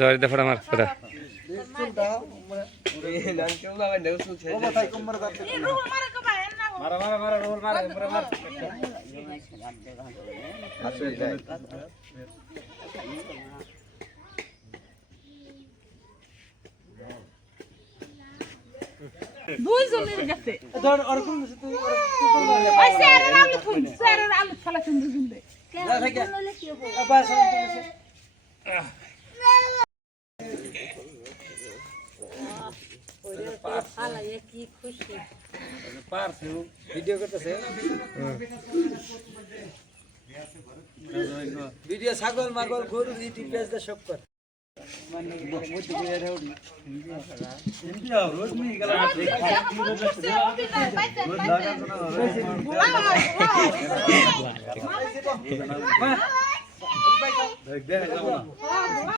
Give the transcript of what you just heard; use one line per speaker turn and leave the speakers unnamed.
ধরে দেখো আমার কথা
দুইজনের গেছে ওই স্যারের আলু ফুল স্যারের আলু ফেলা সুন্দর সুন্দর
কি খুশি
ভিডিও করতেছে ভিডিও ছাগল মাগল গরু ইউটিউব পেজ সব কর।
Wow.